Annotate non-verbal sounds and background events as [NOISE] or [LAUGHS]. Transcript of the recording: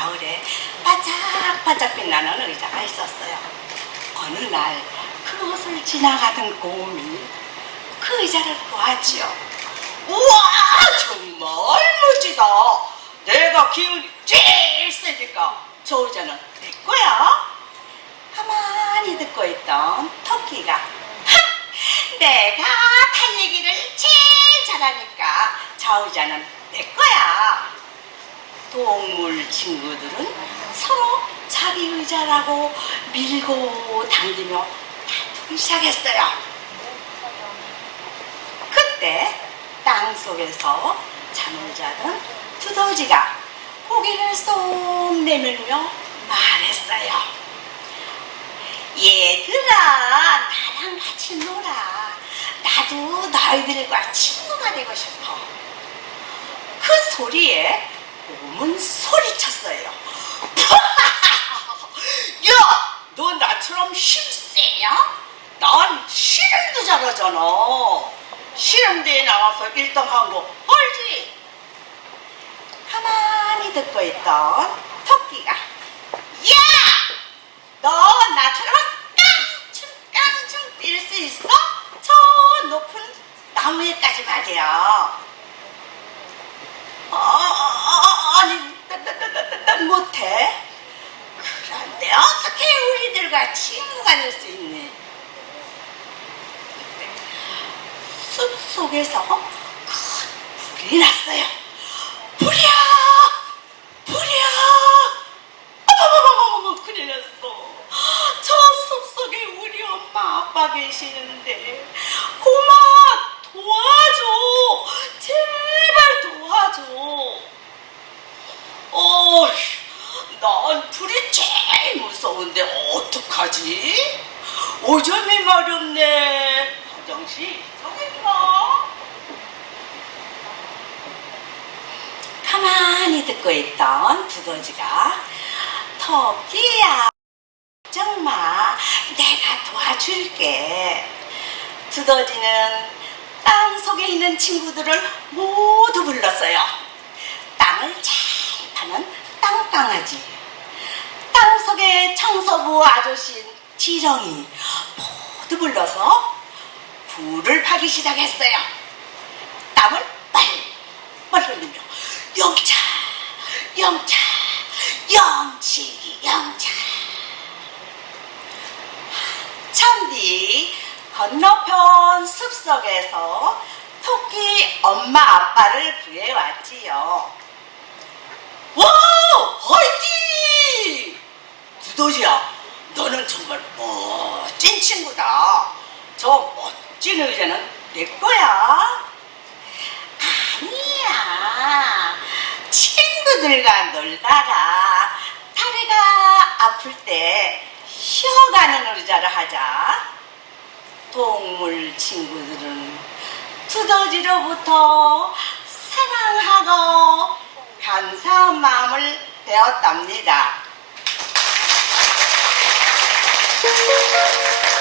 가을에 반짝반짝 빛나는 의자가 있었어요. 어느 날 그곳을 지나가던 곰이 그 의자를 보았지요. 우와 정말 멋지다. 내가 기운이 제일 세니까 저 의자는 내 거야. 가만히 듣고 있던 토끼가 내가 달리기를 제일 잘하니까 저 의자는 내 거야. 동물 친구들은 서로 자기 의자라고 밀고 당기며 다투기 시작했어요. 그때 땅 속에서 잠을 자던 두더지가 고개를 쏙 내밀며 말했어요. 얘들아, 나랑 같이 놀아. 나도 너희들과 친구가 되고 싶어. 그 소리에 곰은 소리쳤어요. [LAUGHS] 야, 너 나처럼 힘세냐? 난 씨름도 잘하잖아. 씨름대에 나와서 1등 한 거 알지? 가만히 듣고 있던 토끼가 야! 너 나처럼 깡충 깡충 뛸 수 있어? 저 높은 나무에까지 말이야. 아, 아니, 난 못해. 그런데 어떻게 우리들과 친구가 될 수 있니? 숲 속에서 큰 불이 났어요. 불이야! 불이야! 어머머머머머 큰일 났어. 저 숲 속에 우리 엄마 아빠 계시는데 고마 도와줘. 제발 도와줘. 어휴, 난 불이 무서운데 어떡하지? 오점이 마렵네. 화장실 저긴가? 가만히 듣고 있던 두더지가 토끼야 정마 내가 도와줄게 두더지는 땅 속에 있는 친구들을 모두 불렀어요 땅을 잘 파는 땅강아지 땅 속에 청소부 아저씨 지렁이 모두 불러서 불을 파기 시작했어요. 땀을 빨빨 흘리며 영차 영차 영치기 영차. 참뒤 건너편 숲속에서 토끼 엄마 아빠를 구해왔지요. 와 화이팅 두더지야 너는 정말 멋진 친구다 저 멋진 의자는 내 거야 아니야. 친구들과 놀다가 다리가 아플 때 쉬어가는 의자를 하자. 동물 친구들은 두더지로부터 사랑하고 감사한 마음을 배웠답니다. Thank [LAUGHS] you.